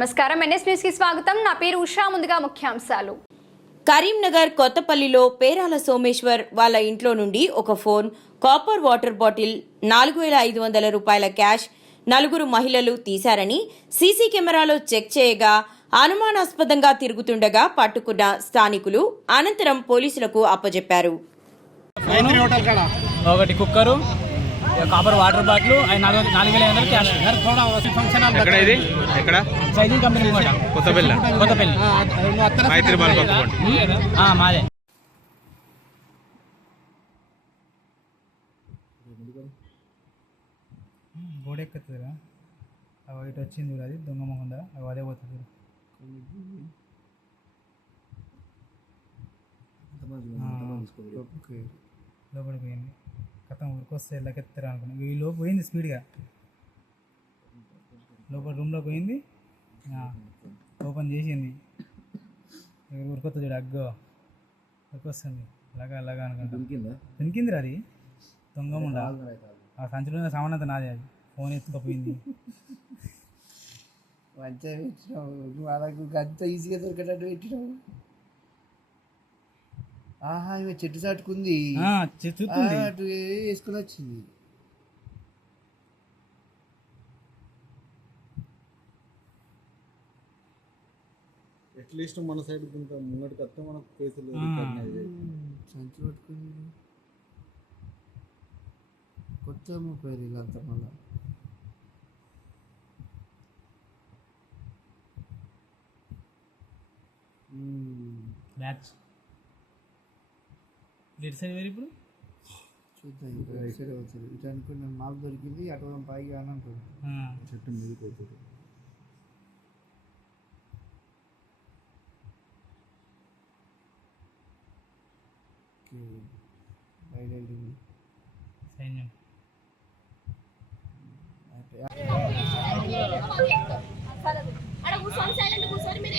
నమస్కారం. ఎన్ఎస్ న్యూస్కి స్వాగతం. నా పేరు ఉషా. ముందుగా ముఖ్యాంశాలు. కరీంనగర్ కొత్తపల్లిలో పేరాల సోమేశ్వర్ వాళ్ళ ఇంట్లో నుండి ఒక ఫోన్ కాపర్ వాటర్ బాటిల్ నాలుగు వేల ఐదు వందల రూపాయల క్యాష్ నలుగురు మహిళలు తీశారని సీసీ కెమెరాలో చెక్ చేయగా అనుమానాస్పదంగా తిరుగుతుండగా పట్టుకున్న స్థానికులు అనంతరం పోలీసులకు అప్పజెప్పారు. ఒకటి కుక్కరు కాపర్ వాటర్ బాటిల్ ఆయన నాలుగు నాలుగు వేల ఐదు వందలు క్యాష్ ఎక్కడ ఇది? ఎక్కడ? సైజింగ్ కంపెనీ కూడా కొత్తపల్లి. కొత్తపల్లి. మాదే. గోడెక్కుతుందిరా. అవి ఇటు వచ్చింది అది దొంగ మొహందా అవి అదే పోతుంది ఓకే. లోపలికి పోయింది. కథం ఉరికొస్తే ఎల్లకెత్తారు అనుకున్నా. ఈ లోపు పోయింది స్పీడ్గా. లోపల రూమ్లో పోయింది. ఓపెన్ చేసింది. ఉరికొస్తుంది చూడు అగ్గో. ఉరికొస్తుంది అలాగా అలాగా అనుకుంటా. దొరికింది అది. దొంగ ముండ. ఆ సంచిలో ఉన్న సామాన్ అంతా నాదే అది. ఫోన్ ఎత్తుకపోయింది. మంచిగా పెట్టినావు. నువ్వు అలాగ అంత ఈజీగా దొరికేటట్టు పెట్టినావు. ఆహా ఇవి చెట్టు చాటుకుంది. అటు వేసుకుని వచ్చింది. అట్లీస్ట్ మన సైడ్ ఇంకా ముంగటికి వస్తే మనకు కేసులు. సంచి పట్టుకుంది. కొత్త ముప్పై అంత మళ్ళా. బ్యాచ్ ఇటు సైడ్ వేరు ఇప్పుడు? చూద్దాం ఇంకా ఇటు సైడ్ అవుతుంది. ఇటు అనుకున్నాను మాకు దొరికింది అటు పైకి అని ఆ, చెట్టు మీదకి అవుతుంది ఓకే బయట వెళ్ళింది సైన్యం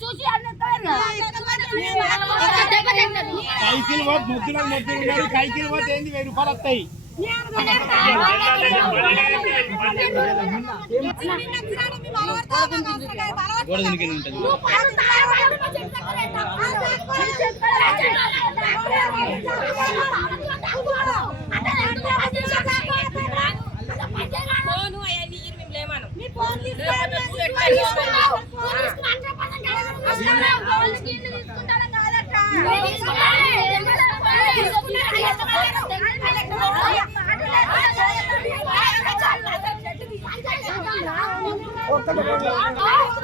చూసి కైకిల్ ముద్దులో ముద్దులు కైకిల్ పోతే ఏంది వెయ్యి రూపాయలు వస్తాయి ఉంటుంది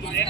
อยู่ตรงนี้ก